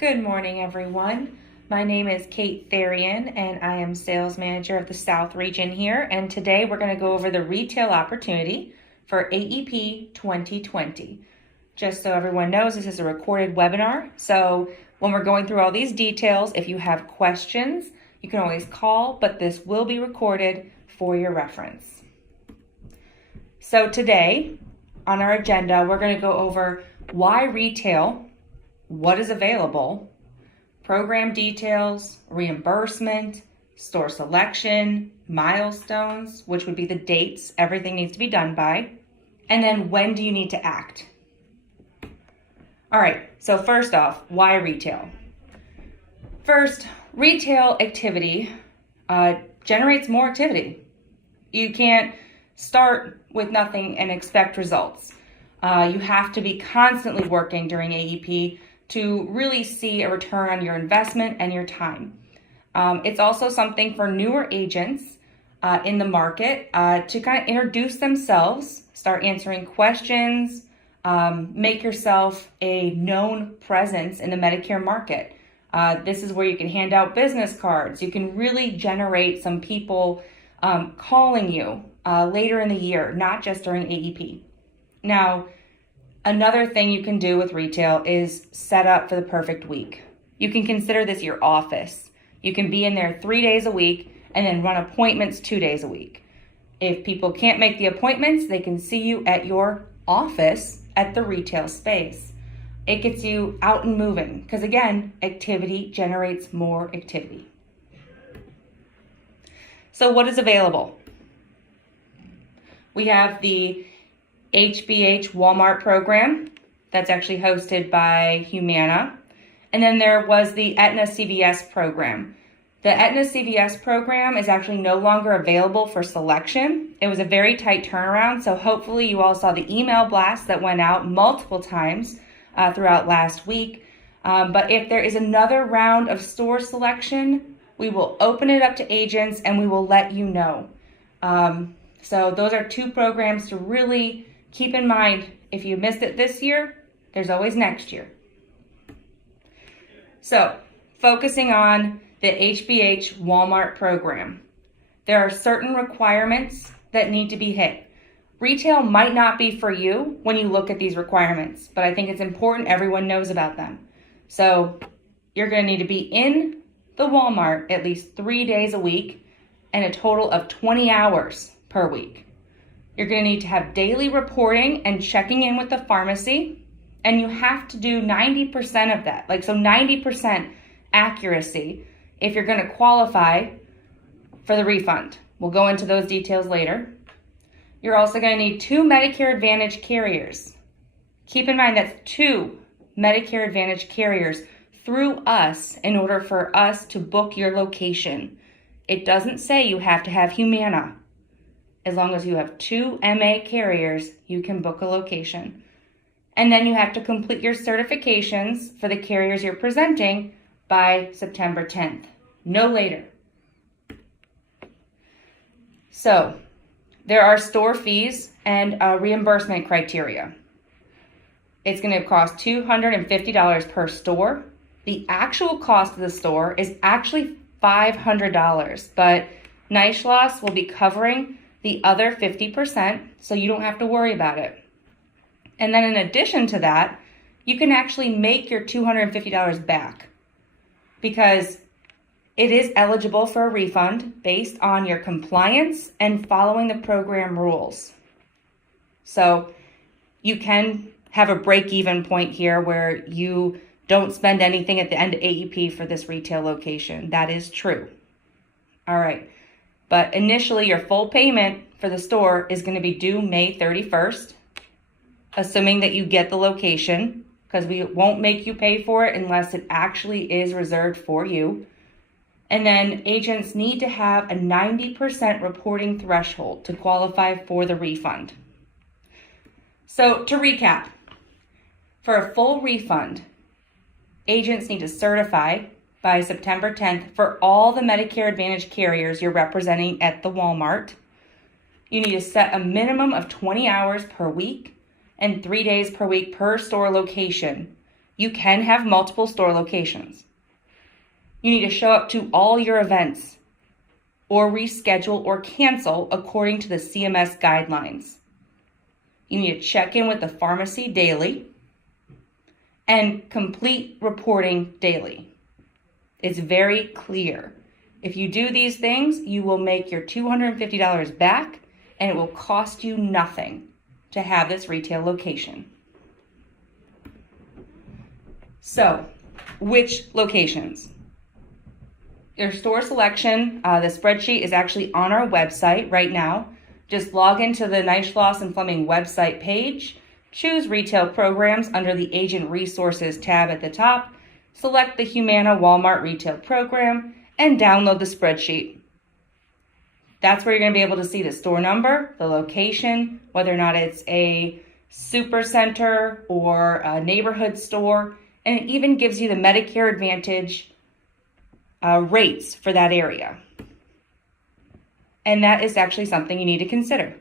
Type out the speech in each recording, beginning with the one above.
Good morning, everyone. My name is Kate Therian, and I am sales manager of the South region here. And today we're going to go over the retail opportunity for AEP 2020. Just so everyone knows, this is a recorded webinar. So when we're going through all these details, if you have questions, you can always call, but this will be recorded for your reference. So today on our agenda, we're going to go over why retail, what is available, program details, reimbursement, store selection, milestones, which would be the dates everything needs to be done by, and then when do you need to act. All right, so first off, why retail? First, retail activity generates more activity. You can't start with nothing and expect results. You have to be constantly working during AEP to really see a return on your investment and your time. It's also something for newer agents in the market to kind of introduce themselves, start answering questions, make yourself a known presence in the Medicare market. This is where you can hand out business cards. You can really generate some people calling you later in the year, not just during AEP. Now, another thing you can do with retail is set up for the perfect week. You can consider this your office. You can be in there 3 days a week and then run appointments 2 days a week. If people can't make the appointments, they can see you at your office at the retail space. It gets you out and moving because, again, activity generates more activity. So what is available? We have the HBH Walmart program that's actually hosted by Humana. And then there was the Aetna CVS program. The Aetna CVS program is actually no longer available for selection. It was a very tight turnaround, so hopefully you all saw the email blast that went out multiple times throughout last week. But if there is another round of store selection, we will open it up to agents and we will let you know. So those are two programs to really keep in mind. If you missed it this year, there's always next year. So, focusing on the HBH Walmart program, there are certain requirements that need to be hit. Retail might not be for you when you look at these requirements, but I think it's important everyone knows about them. So, you're going to need to be in the Walmart at least 3 days a week and a total of 20 hours per week. You're going to need to have daily reporting and checking in with the pharmacy, and you have to do 90% of that. 90% accuracy if you're going to qualify for the refund. We'll go into those details later. You're also going to need 2 Medicare Advantage carriers. Keep in mind that's 2 Medicare Advantage carriers through us in order for us to book your location. It doesn't say you have to have Humana. As long as you have 2 MA carriers, you can book a location. And then you have to complete your certifications for the carriers you're presenting by September 10th, no later. So, there are store fees and reimbursement criteria. It's going to cost $250 per store. The actual cost of the store is actually $500, but Neischloss will be covering the other 50%, so you don't have to worry about it. And then in addition to that, you can actually make your $250 back because it is eligible for a refund based on your compliance and following the program rules. So you can have a break-even point here where you don't spend anything at the end of AEP for this retail location. That is true. All right. But initially, your full payment for the store is going to be due May 31st, assuming that you get the location, because we won't make you pay for it unless it actually is reserved for you. And then agents need to have a 90% reporting threshold to qualify for the refund. So to recap, for a full refund, agents need to certify by September 10th for all the Medicare Advantage carriers you're representing at the Walmart. You need to set a minimum of 20 hours per week and 3 days per week per store location. You can have multiple store locations. You need to show up to all your events or reschedule or cancel according to the CMS guidelines. You need to check in with the pharmacy daily and complete reporting daily. It's very clear. If you do these things, you will make your $250 back, and it will cost you nothing to have this retail location. So, which locations? Your store selection, the spreadsheet is actually on our website right now. Just log into the Neishloss and Fleming website page, choose Retail Programs under the Agent Resources tab at the top, select the Humana Walmart Retail Program, and download the spreadsheet. That's where you're going to be able to see the store number, the location, whether or not it's a super center or a neighborhood store, and it even gives you the Medicare Advantage rates for that area. And that is actually something you need to consider.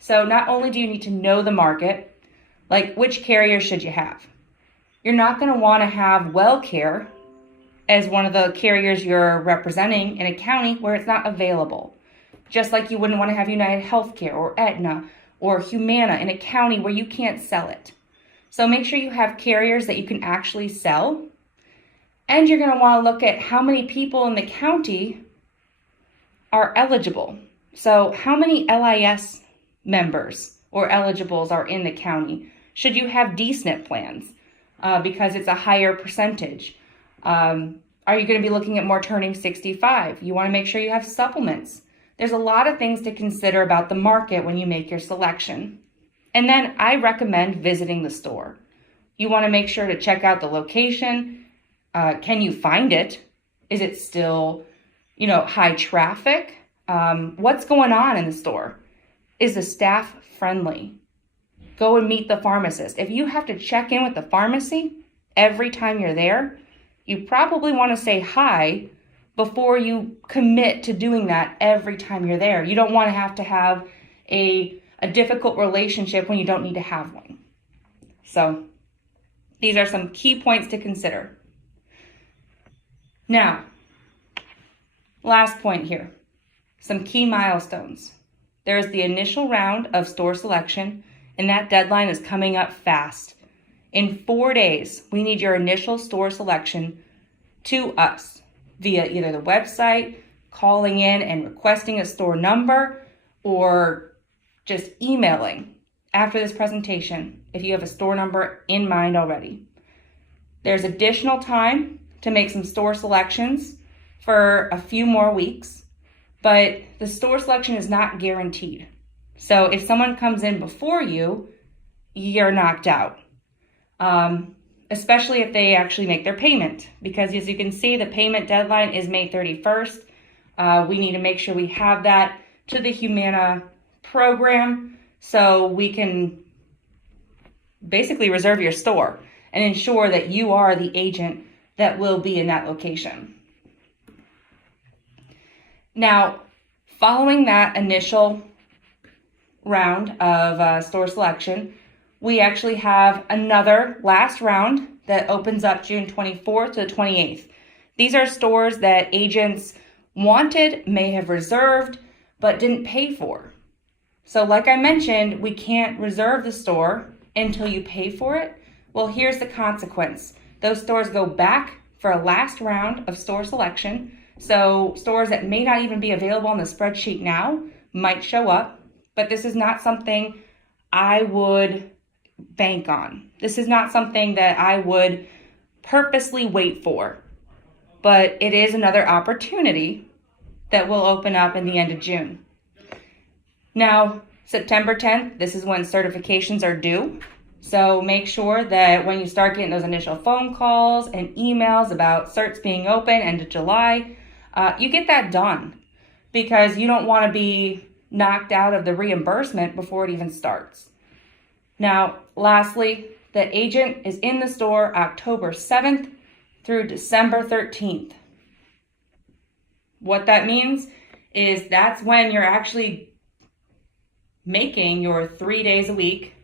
So not only do you need to know the market, like which carrier should you have? You're not going to want to have WellCare as one of the carriers you're representing in a county where it's not available. Just like you wouldn't want to have United Healthcare or Aetna or Humana in a county where you can't sell it. So make sure you have carriers that you can actually sell. And you're going to want to look at how many people in the county are eligible. So how many LIS members or eligibles are in the county? Should you have D-SNP plans because it's a higher percentage? Are you going to be looking at more turning 65? You want to make sure you have supplements. There's a lot of things to consider about the market when you make your selection. And then I recommend visiting the store. You want to make sure to check out the location. Can you find it? Is it still, high traffic? What's going on in the store? Is the staff friendly? Go and meet the pharmacist. If you have to check in with the pharmacy every time you're there, you probably want to say hi before you commit to doing that every time you're there. You don't want to have a difficult relationship when you don't need to have one. So these are some key points to consider. Now, last point here, some key milestones. There's the initial round of store selection, and that deadline is coming up fast. In 4 days, we need your initial store selection to us via either the website, calling in and requesting a store number, or just emailing after this presentation if you have a store number in mind already. There's additional time to make some store selections for a few more weeks, but the store selection is not guaranteed. So if someone comes in before you, you're knocked out, especially if they actually make their payment, because as you can see, the payment deadline is May 31st. We need to make sure we have that to the Humana program so we can basically reserve your store and ensure that you are the agent that will be in that location. Now, following that initial round of store selection, we actually have another last round that opens up June 24th to the 28th. These are stores that agents wanted, may have reserved, but didn't pay for. So like I mentioned, we can't reserve the store until you pay for it. Well, here's the consequence. Those stores go back for a last round of store selection. So stores that may not even be available on the spreadsheet now might show up, but this is not something I would bank on. This is not something that I would purposely wait for, but it is another opportunity that will open up in the end of June. Now, September 10th, this is when certifications are due. So make sure that when you start getting those initial phone calls and emails about certs being open end of July, you get that done, because you don't want to be knocked out of the reimbursement before it even starts. Now, lastly, the agent is in the store October 7th through December 13th. What that means is that's when you're actually making your 3 days a week,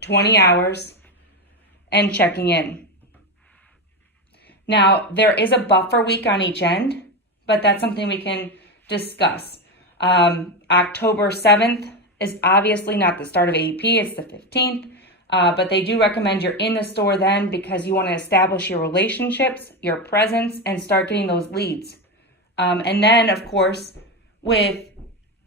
20 hours, and checking in. Now, there is a buffer week on each end, but that's something we can discuss. October 7th is obviously not the start of AEP, it's the 15th, but they do recommend you're in the store then because you want to establish your relationships, your presence, and start getting those leads. And then, of course, with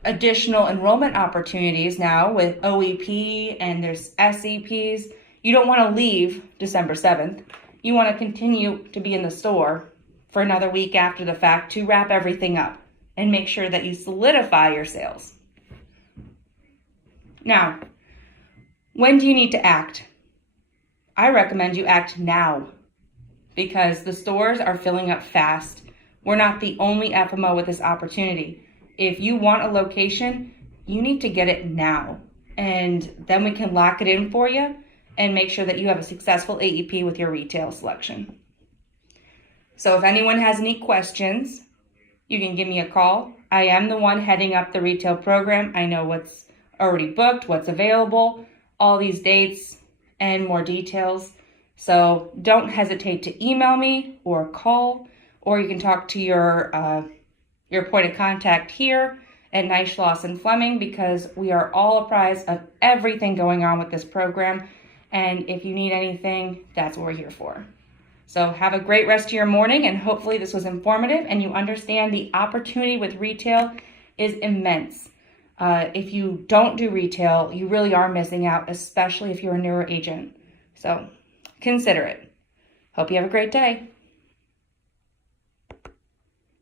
additional enrollment opportunities now with OEP and there's SEPs, you don't want to leave December 7th. You want to continue to be in the store for another week after the fact to wrap everything up and make sure that you solidify your sales. Now, when do you need to act? I recommend you act now because the stores are filling up fast. We're not the only FMO with this opportunity. If you want a location, you need to get it now, and then we can lock it in for you and make sure that you have a successful AEP with your retail selection. So if anyone has any questions, you can give me a call. I am the one heading up the retail program. I know what's already booked, what's available, all these dates, and more details. So don't hesitate to email me or call, or you can talk to your point of contact here at Neishloss and Fleming because we are all apprised of everything going on with this program. And if you need anything, that's what we're here for. So have a great rest of your morning, and hopefully this was informative and you understand the opportunity with retail is immense. If you don't do retail, you really are missing out, especially if you're a newer agent. So consider it. Hope you have a great day.